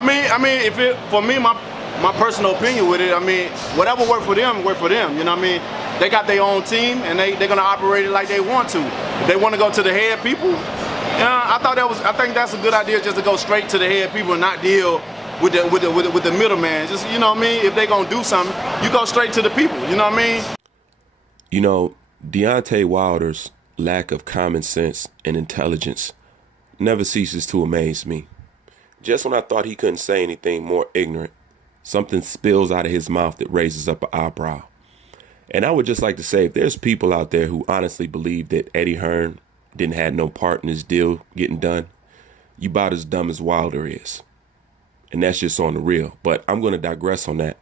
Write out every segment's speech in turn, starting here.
For me, my personal opinion with it, I mean, whatever work for them, work for them. You know what I mean? They got their own team, and they're gonna operate it like they want to. If they want to go to the head people, I think that's a good idea, just to go straight to the head people and not deal with the middleman. Just, you know what I mean? If they gonna do something, you go straight to the people. You know what I mean? You know, Deontay Wilder's lack of common sense and intelligence never ceases to amaze me. Just when I thought he couldn't say anything more ignorant, something spills out of his mouth that raises up an eyebrow. And I would just like to say, if there's people out there who honestly believe that Eddie Hearn didn't have no part in this deal getting done, you about as dumb as Wilder is. And that's just on the real. But I'm going to digress on that.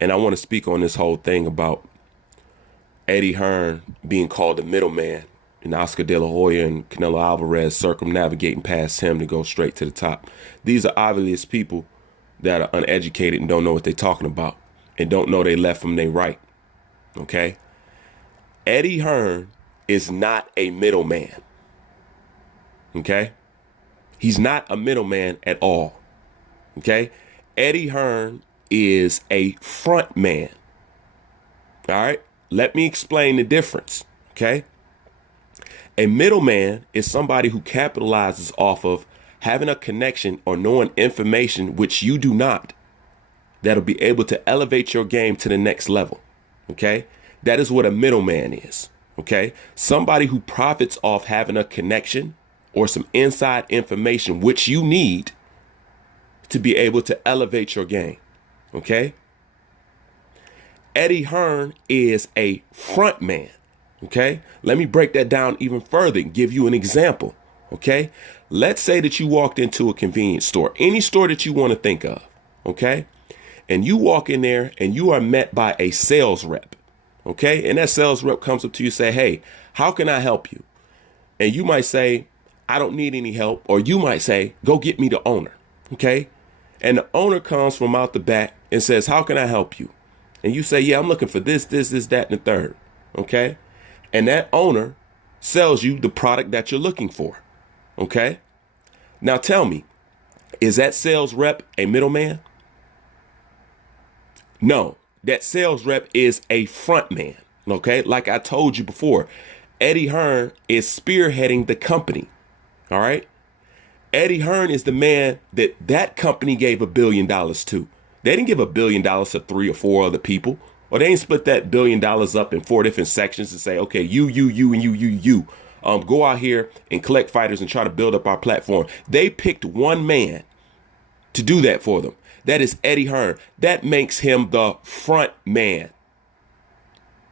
And I want to speak on this whole thing about Eddie Hearn being called the middleman, and Oscar De La Hoya and Canelo Alvarez circumnavigating past him to go straight to the top. These are obvious people that are uneducated and don't know what they're talking about and don't know they left from they right. Okay? Eddie Hearn is not a middleman. Okay? He's not a middleman at all. Okay? Eddie Hearn is a front man. All right? Let me explain the difference. Okay? A middleman is somebody who capitalizes off of having a connection or knowing information which you do not, that'll be able to elevate your game to the next level. Okay? That is what a middleman is. Okay? Somebody who profits off having a connection or some inside information which you need to be able to elevate your game. Okay? Eddie Hearn is a front man. Okay? Let me break that down even further and give you an example. Okay? Let's say that you walked into a convenience store, any store that you want to think of. Okay? And you walk in there and you are met by a sales rep. Okay? And that sales rep comes up to you and say, hey, how can I help you? And you might say, I don't need any help. Or you might say, go get me the owner. Okay? And the owner comes from out the back and says, how can I help you? And you say, yeah, I'm looking for this, that, and the third. Okay? And that owner sells you the product that you're looking for. Okay? Now tell me, is that sales rep a middleman? No, that sales rep is a front man. Okay? Like I told you before, Eddie Hearn is spearheading the company. All right? Eddie Hearn is the man that company gave $1 billion to. They didn't give $1 billion to 3 or 4 other people. Or they ain't split that $1 billion up in 4 different sections and say, okay, you, and you. Go out here and collect fighters and try to build up our platform. They picked one man to do that for them. That is Eddie Hearn. That makes him the front man.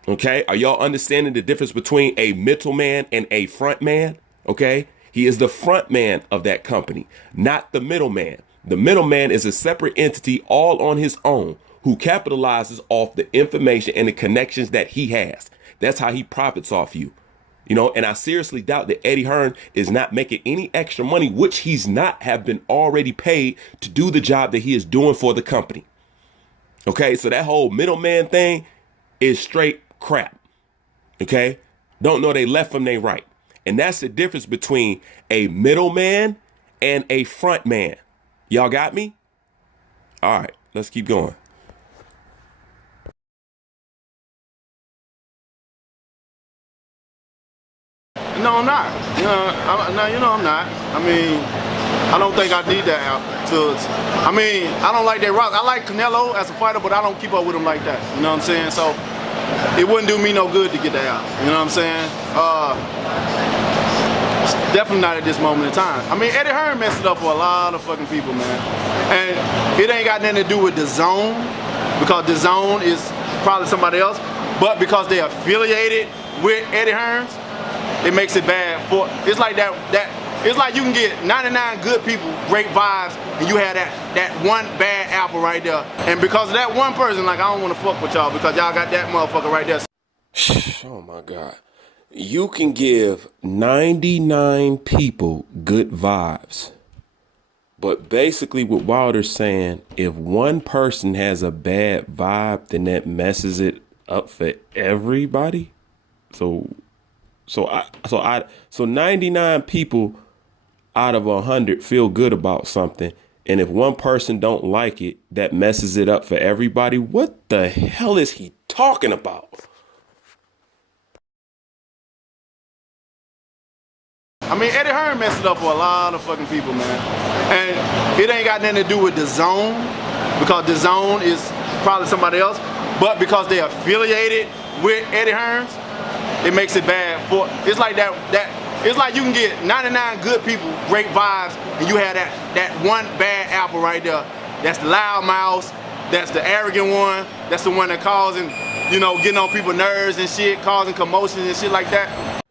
Okay? Are y'all understanding the difference between a middleman and a front man? Okay? He is the front man of that company, not the middleman. The middleman is a separate entity all on his own who capitalizes off the information and the connections that he has. That's how he profits off you. You know, and I seriously doubt that Eddie Hearn is not making any extra money, which he's not have been already paid to do the job that he is doing for the company. Okay, so that whole middleman thing is straight crap. Okay, don't know they left from they right. And that's the difference between a middleman and a front man. Y'all got me? All right, let's keep going. No, I'm not. I'm not. I mean, I don't think I need that out I mean, I don't like that rock. I like Canelo as a fighter, but I don't keep up with him like that. You know what I'm saying? So it wouldn't do me no good to get that out. You know what I'm saying? Definitely not at this moment in time. I mean, Eddie Hearn messed it up for a lot of fucking people, man. And it ain't got nothing to do with the zone, because the zone is probably somebody else, but because they're affiliated with Eddie Hearn, it makes it bad for, it's like it's like you can get 99 good people, great vibes, and you have that one bad apple right there. And because of that one person, like, I don't want to fuck with y'all because y'all got that motherfucker right there. Oh my God. You can give 99 people good vibes. But basically what Wilder's saying, if one person has a bad vibe, then that messes it up for everybody. So 99 people out of 100 feel good about something, And if one person don't like it, that messes it up for everybody. What the hell is he talking about? I mean, Eddie Hearn messed it up for a lot of fucking people, man. And it ain't got nothing to do with the zone, because the zone is probably somebody else, but because they're affiliated with Eddie Hearn, it makes it bad for, it's like it's like you can get 99 good people, great vibes, and you have that one bad apple right there. That's the loud mouse, that's the arrogant one, that's the one that causing, you know, getting on people's nerves and shit, causing commotions and shit like that.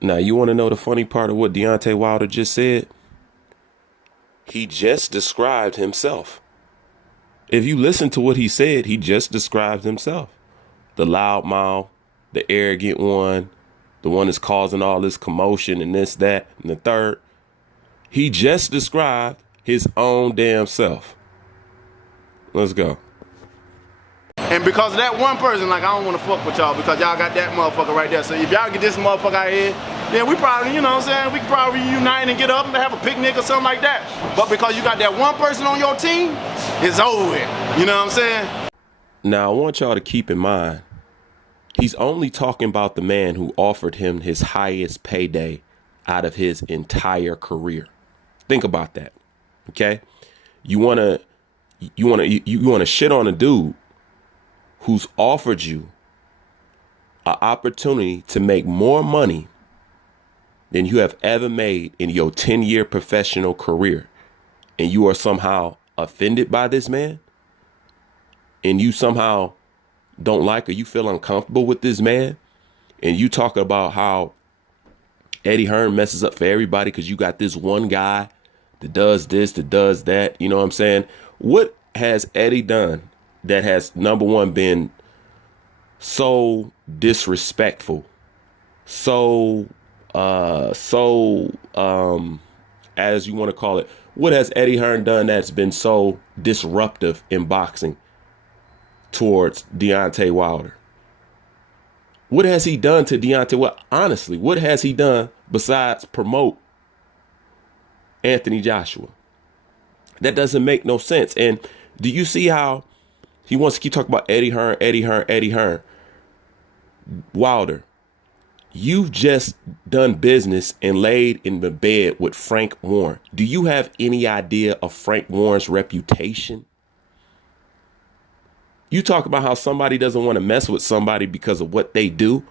Now, you want to know the funny part of what Deontay Wilder just said? He just described himself. If you listen to what he said, he just described himself. The loud mouth, the arrogant one, the one that's causing all this commotion and this, that, and the third. He just described his own damn self. Let's go. And because of that one person, like, I don't want to fuck with y'all because y'all got that motherfucker right there. So if y'all get this motherfucker out here, then we probably, you know what I'm saying, we could probably reunite and get up and have a picnic or something like that. But because you got that one person on your team, it's over with. You know what I'm saying? Now, I want y'all to keep in mind, he's only talking about the man who offered him his highest payday out of his entire career. Think about that. Okay? You want to shit on a dude who's offered you an opportunity to make more money than you have ever made in your 10-year professional career, and you are somehow offended by this man, and you somehow don't like or you feel uncomfortable with this man, and you talk about how Eddie Hearn messes up for everybody because you got this one guy that does this, that does that, you know what I'm saying? What has Eddie done that has, number one, been so disrespectful, so as you want to call it, what has Eddie Hearn done that's been so disruptive in boxing towards Deontay Wilder? What has he done to Deontay? Well, honestly, what has he done besides promote Anthony Joshua? That doesn't make no sense. And do you see how he wants to keep talking about Eddie Hearn, Eddie Hearn, Eddie Hearn? Wilder, you've just done business and laid in the bed with Frank Warren. Do you have any idea of Frank Warren's reputation? You talk about how somebody doesn't want to mess with somebody because of what they do.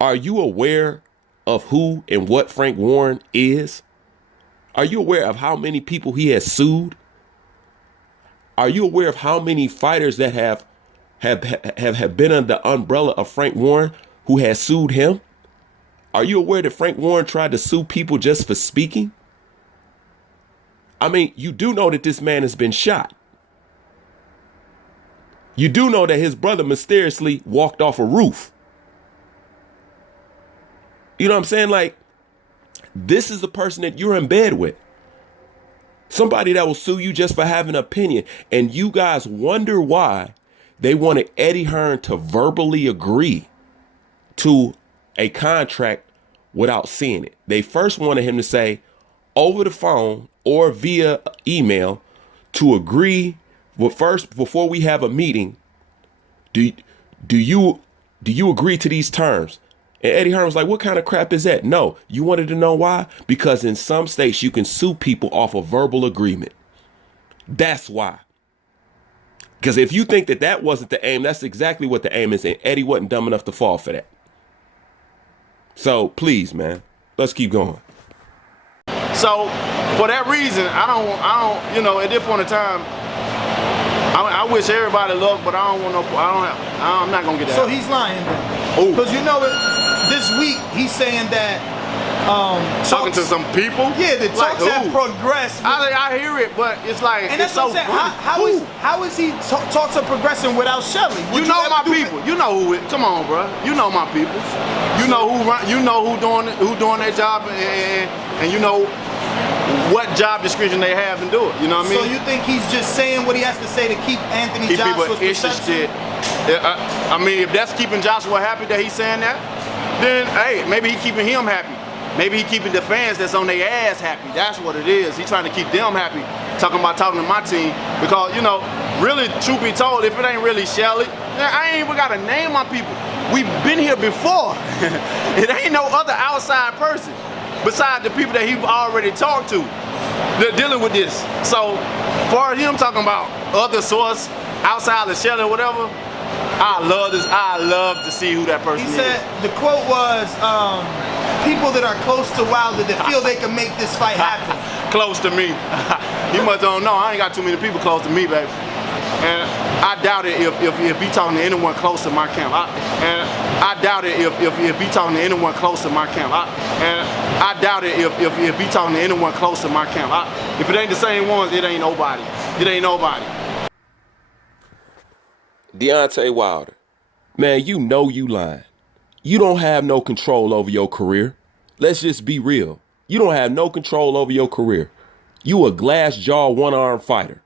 Are you aware of who and what Frank Warren is? Are you aware of how many people he has sued? Are you aware of how many fighters that have been under the umbrella of Frank Warren who has sued him? Are you aware that Frank Warren tried to sue people just for speaking? I mean, you do know that this man has been shot. You do know that his brother mysteriously walked off a roof. You know what I'm saying? Like, this is the person that you're in bed with. Somebody that will sue you just for having an opinion. And you guys wonder why they wanted Eddie Hearn to verbally agree to a contract without seeing it. They first wanted him to say over the phone or via email to agree. Well, first, before we have a meeting, do you agree to these terms? And Eddie Hearn was like, what kind of crap is that? No, you wanted to know why? Because in some states you can sue people off a verbal agreement. That's why. Because if you think that that wasn't the aim, that's exactly what the aim is. And Eddie wasn't dumb enough to fall for that. So please, man, let's keep going. So for that reason, I don't, you know, at this point in time, I wish everybody luck, but I don't want no, I'm not gonna get that. So he's lying then. Because you know this week he's saying that talking to some people. Yeah, the talks like have progressed. I hear it, but it's like, and that's it's so what I'm saying. How is he talks are progressing without Shelly? You know my people. You know who it. Come on, bro. You know my people. You know who run. You know who doing their job, and you know what job description they have and do it. You know what I mean? So you think he's just saying what he has to say to keep Anthony Joshua's perception? I mean, if that's keeping Joshua happy that he's saying that, then hey, maybe he's keeping him happy. Maybe he keeping the fans that's on their ass happy. That's what it is. He trying to keep them happy. Talking to my team. Because, you know, really, truth be told, if it ain't really Shelly, I ain't even got to name my people. We've been here before. It ain't no other outside person besides the people that he's already talked to. They're dealing with this. So, for him talking about other source outside of Shelly or whatever, I love to see who that person is. He said, the quote was, people that are close to Wilder that feel they can make this fight happen. Close to me. He must don't know. I ain't got too many people close to me, baby. And I doubt it if he talking to anyone close to my camp. I doubt it if he talking to anyone close to my camp. I doubt it if he talking to anyone close to my camp. If it ain't the same ones, it ain't nobody. It ain't nobody. Deontay Wilder, man, you know you lying. You don't have no control over your career. Let's just be real. You don't have no control over your career. You a glass jaw, one-arm fighter.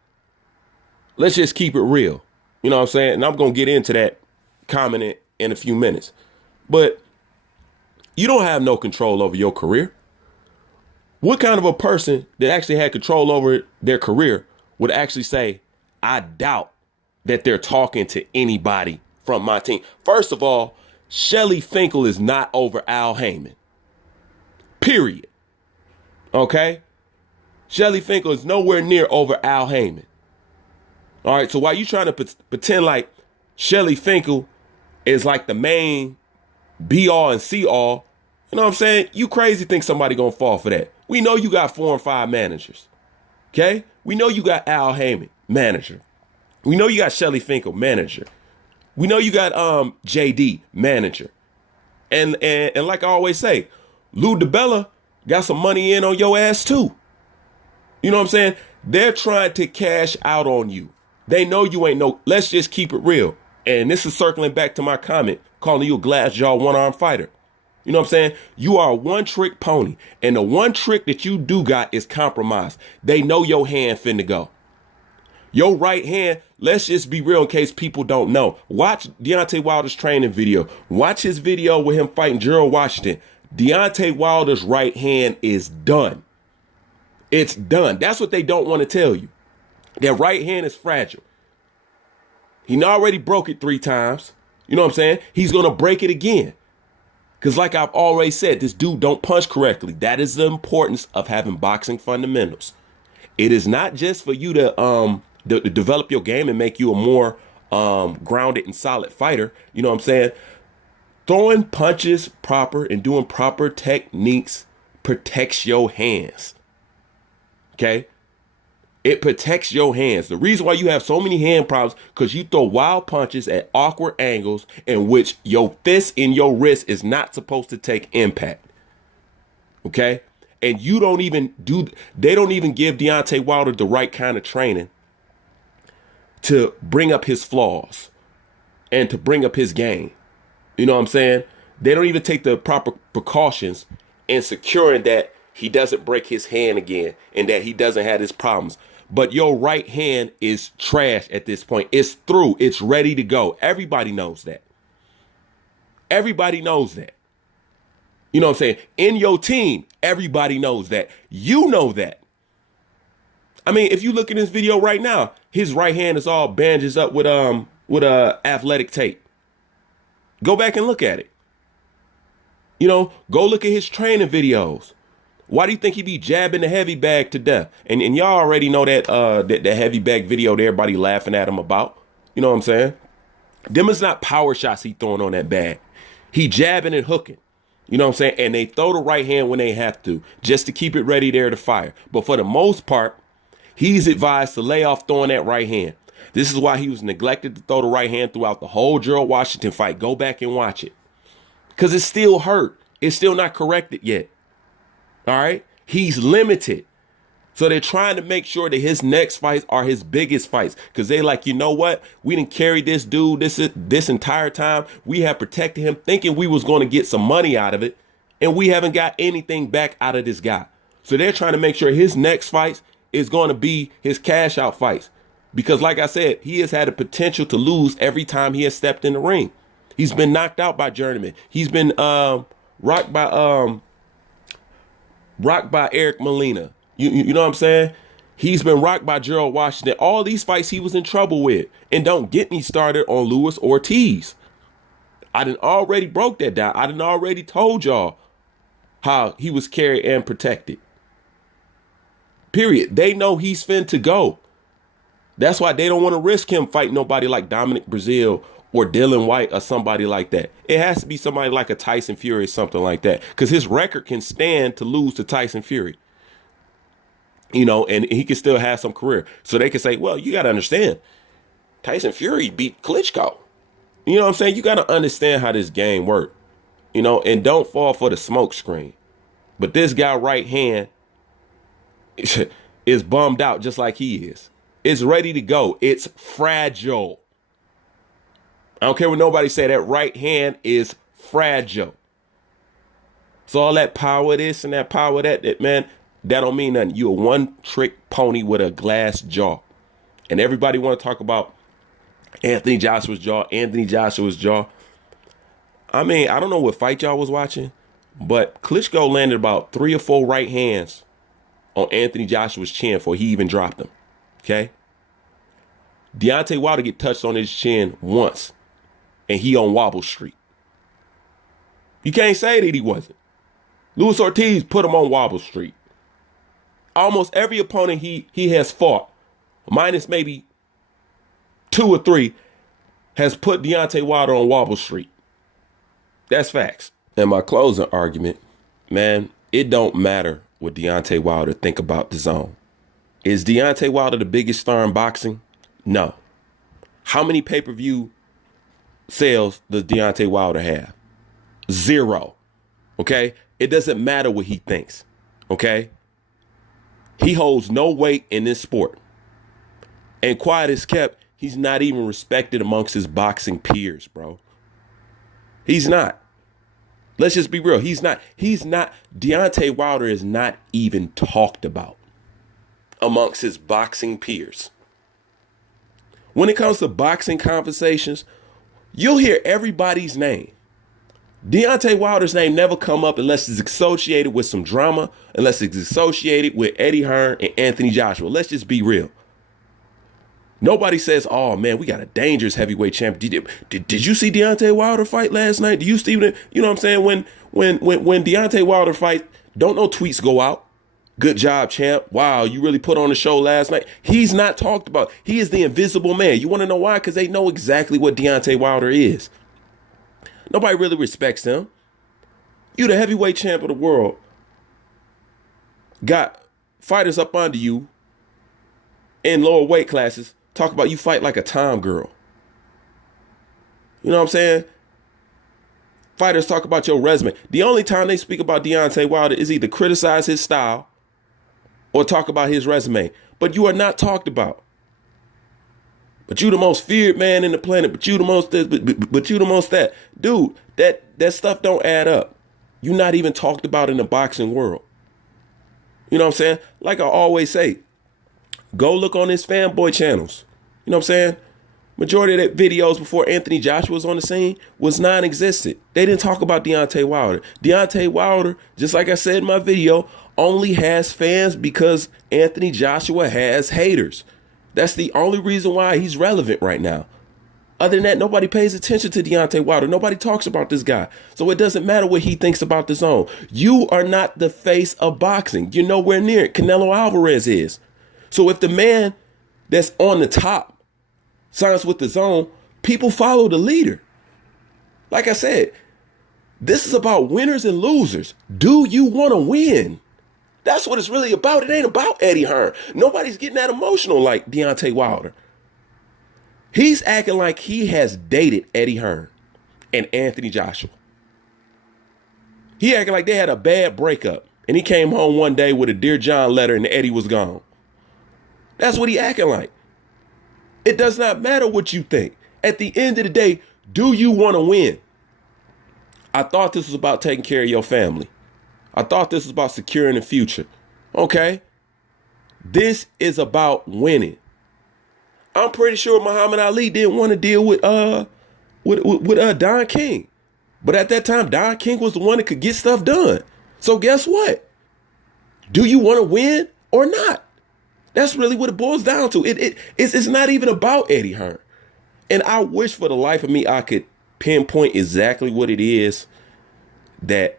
Let's just keep it real. You know what I'm saying? And I'm going to get into that comment in a few minutes. But you don't have no control over your career. What kind of a person that actually had control over their career would actually say, I doubt that they're talking to anybody from my team? First of all, Shelly Finkel is not over Al Heyman. Period. Okay? Shelly Finkel is nowhere near over Al Heyman. All right, so while you trying to pretend like Shelly Finkel is like the main be-all and see-all, you know what I'm saying? You crazy think somebody gonna fall for that. We know you got 4 and 5 managers. Okay? We know you got Al Heyman, manager. We know you got Shelly Finkel, manager. We know you got JD, manager. And like I always say, Lou DiBella got some money in on your ass too. You know what I'm saying? They're trying to cash out on you. They know you ain't no, let's just keep it real. And this is circling back to my comment, calling you a glass jaw, one-arm fighter. You know what I'm saying? You are a one-trick pony. And the one trick that you do got is compromise. They know your hand finna go. Your right hand, let's just be real in case people don't know. Watch Deontay Wilder's training video. Watch his video with him fighting Gerald Washington. Deontay Wilder's right hand is done. It's done. That's what they don't want to tell you. Their right hand is fragile. He already broke it 3 times. You know what I'm saying? He's going to break it again. Because like I've already said, this dude don't punch correctly. That is the importance of having boxing fundamentals. It is not just for you to develop your game and make you a more grounded and solid fighter. You know what I'm saying? Throwing punches proper and doing proper techniques protects your hands. Okay? It protects your hands. The reason why you have so many hand problems because you throw wild punches at awkward angles in which your fist in your wrist is not supposed to take impact. Okay? And you don't even they don't even give Deontay Wilder the right kind of training to bring up his flaws and to bring up his game. You know what I'm saying? They don't even take the proper precautions in securing that he doesn't break his hand again and that he doesn't have his problems. But your right hand is trash at this point. It's through. It's ready to go. Everybody knows that. Everybody knows that. You know what I'm saying? In your team, everybody knows that. You know that. I mean, if you look at this video right now, his right hand is all bandaged up with athletic tape. Go back and look at it. You know, go look at his training videos. Why do you think he be jabbing the heavy bag to death? And y'all already know that that heavy bag video that everybody laughing at him about. You know what I'm saying? Them is not power shots he throwing on that bag. He jabbing and hooking. You know what I'm saying? And they throw the right hand when they have to, just to keep it ready there to fire. But for the most part, he's advised to lay off throwing that right hand. This is why he was neglected to throw the right hand throughout the whole Gerald Washington fight. Go back and watch it. Because it's still hurt. It's still not corrected yet. All right? He's limited. So they're trying to make sure that his next fights are his biggest fights. Because they like, you know what? We didn't carry this dude this entire time. We have protected him thinking we was going to get some money out of it. And we haven't got anything back out of this guy. So they're trying to make sure his next fights is going to be his cash out fights. Because like I said, he has had a potential to lose every time he has stepped in the ring. He's been knocked out by journeyman. He's been rocked by rocked by Eric Molina. You know what I'm saying? He's been rocked by Gerald Washington. All these fights he was in trouble with. And don't get me started on Luis Ortiz. I done already broke that down. I done already told y'all how he was carried and protected. Period. They know he's finna go. That's why they don't want to risk him fighting nobody like Dominic Brazil or Dylan White or somebody like that. It has to be somebody like a Tyson Fury or something like that. Because his record can stand to lose to Tyson Fury. You know, and he can still have some career. So they can say, well, you got to understand, Tyson Fury beat Klitschko. You know what I'm saying? You got to understand how this game works. You know, and don't fall for the smoke screen. But this guy right hand is bummed out just like he is. It's ready to go. It's fragile. I don't care what nobody say. That right hand is fragile. So all that power this and that power that man, that don't mean nothing. You a one-trick pony with a glass jaw. And everybody want to talk about Anthony Joshua's jaw. I mean, I don't know what fight y'all was watching, but Klitschko landed about 3 or 4 right hands on Anthony Joshua's chin before he even dropped him. Okay? Deontay Wilder get touched on his chin once, and he on Wobble Street. You can't say that he wasn't. Luis Ortiz put him on Wobble Street. Almost every opponent he has fought, minus maybe 2 or 3, has put Deontay Wilder on Wobble Street. That's facts. And my closing argument, man, it don't matter what Deontay Wilder think about the zone. Is Deontay Wilder the biggest star in boxing? No. How many pay-per-view sales does Deontay Wilder have? 0. Okay? It doesn't matter what he thinks. Okay? He holds no weight in this sport. And quiet as kept, he's not even respected amongst his boxing peers, bro. He's not. Let's just be real. He's not. Deontay Wilder is not even talked about amongst his boxing peers. When it comes to boxing conversations, you'll hear everybody's name. Deontay Wilder's name never come up unless it's associated with some drama, unless it's associated with Eddie Hearn and Anthony Joshua. Let's just be real. Nobody says, oh, man, we got a dangerous heavyweight champion. Did you see Deontay Wilder fight last night? Do you see, you know what I'm saying? When Deontay Wilder fights, don't no tweets go out. Good job, champ. Wow, you really put on the show last night. He's not talked about. He is the invisible man. You want to know why? Because they know exactly what Deontay Wilder is. Nobody really respects him. You the heavyweight champ of the world. Got fighters up under you in lower weight classes. Talk about you fight like a Tom girl. You know what I'm saying? Fighters talk about your resume. The only time they speak about Deontay Wilder is either criticize his style or talk about his resume. But you are not talked about. But you the most feared man in the planet. But you the most this, but you the most that. Dude, that stuff don't add up. You're not even talked about in the boxing world. You know what I'm saying? Like I always say, go look on his fanboy channels. You know what I'm saying? Majority of the videos before Anthony Joshua was on the scene was non-existent. They didn't talk about Deontay Wilder. Deontay Wilder, just like I said in my video, only has fans because Anthony Joshua has haters. That's the only reason why he's relevant right now. Other than that, nobody pays attention to Deontay Wilder. Nobody talks about this guy. So it doesn't matter what he thinks about the zone. You are not the face of boxing. You're nowhere near it. Canelo Alvarez is. So if the man that's on the top signs with the zone, people follow the leader. Like I said, this is about winners and losers. Do you want to win? That's what it's really about. It ain't about Eddie Hearn. Nobody's getting that emotional like Deontay Wilder. He's acting like he has dated Eddie Hearn and Anthony Joshua. He acting like they had a bad breakup and he came home one day with a Dear John letter and Eddie was gone. That's what he acting like. It does not matter what you think. At the end of the day, do you want to win? I thought this was about taking care of your family. I thought this was about securing the future. Okay. This is about winning. I'm pretty sure Muhammad Ali didn't want to deal with Don King. But at that time, Don King was the one that could get stuff done. So guess what? Do you want to win or not? That's really what it boils down to. It's not even about Eddie Hearn. And I wish for the life of me I could pinpoint exactly what it is that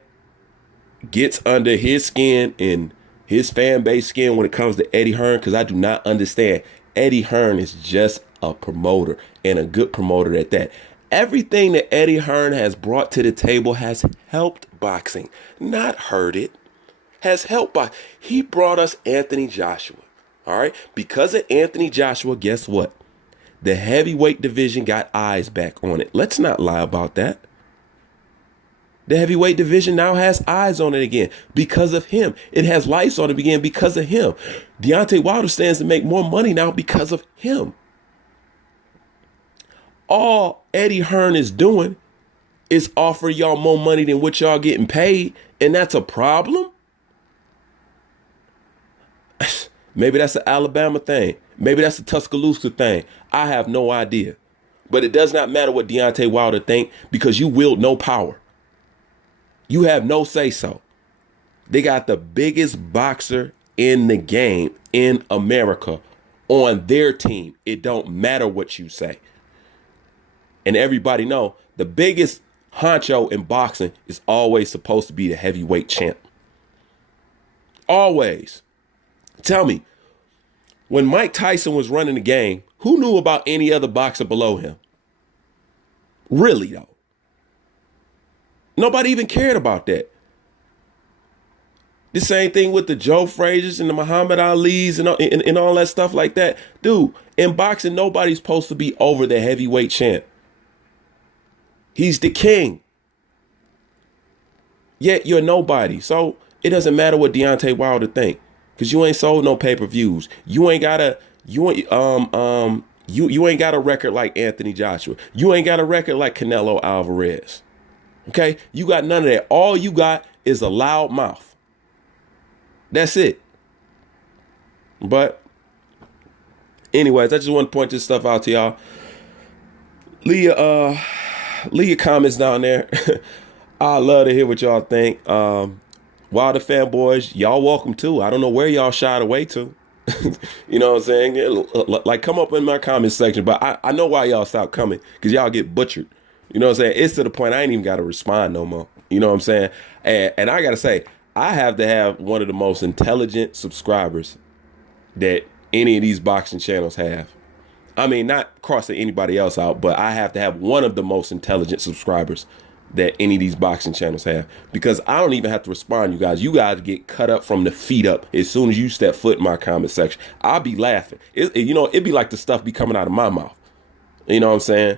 gets under his skin and his fan base skin when it comes to Eddie Hearn, because I do not understand. Eddie Hearn is just a promoter, and a good promoter at that. Everything that Eddie Hearn has brought to the table has helped boxing, not hurt it. Has helped boxing. He brought us Anthony Joshua. All right. Because of Anthony Joshua, guess what? The heavyweight division got eyes back on it. Let's not lie about that. The heavyweight division now has eyes on it again because of him. It has lights on it again because of him. Deontay Wilder stands to make more money now because of him. All Eddie Hearn is doing is offering y'all more money than what y'all getting paid, and that's a problem? Maybe that's an Alabama thing. Maybe that's a Tuscaloosa thing. I have no idea. But it does not matter what Deontay Wilder think, because you wield no power. You have no say-so. They got the biggest boxer in the game in America on their team. It don't matter what you say. And everybody know the biggest honcho in boxing is always supposed to be the heavyweight champ. Always. Tell me, when Mike Tyson was running the game, who knew about any other boxer below him? Really, though. Nobody even cared about that. The same thing with the Joe Frazier's and the Muhammad Ali's and all that stuff like that. Dude, in boxing, nobody's supposed to be over the heavyweight champ. He's the king. Yet you're nobody. So it doesn't matter what Deontay Wilder think, because you ain't sold no pay-per-views. You ain't got a record like Anthony Joshua. You ain't got a record like Canelo Alvarez. Okay? You got none of that. All you got is a loud mouth. That's it. But anyways, I just want to point this stuff out to y'all. Leave your comments down there. I love to hear what y'all think. Wilder fanboys, y'all welcome too. I don't know where y'all shied away to. You know what I'm saying? Like, come up in my comment section. But I know why y'all stopped coming, because y'all get butchered. You know what I'm saying? It's to the point I ain't even got to respond no more. You know what I'm saying? And I got to say, I have to have one of the most intelligent subscribers that any of these boxing channels have. I mean, not crossing anybody else out, but I have to have one of the most intelligent subscribers that any of these boxing channels have, because I don't even have to respond. You guys get cut up from the feet up as soon as you step foot in my comment section. I'll be laughing. It'd be like the stuff be coming out of my mouth. You know what I'm saying?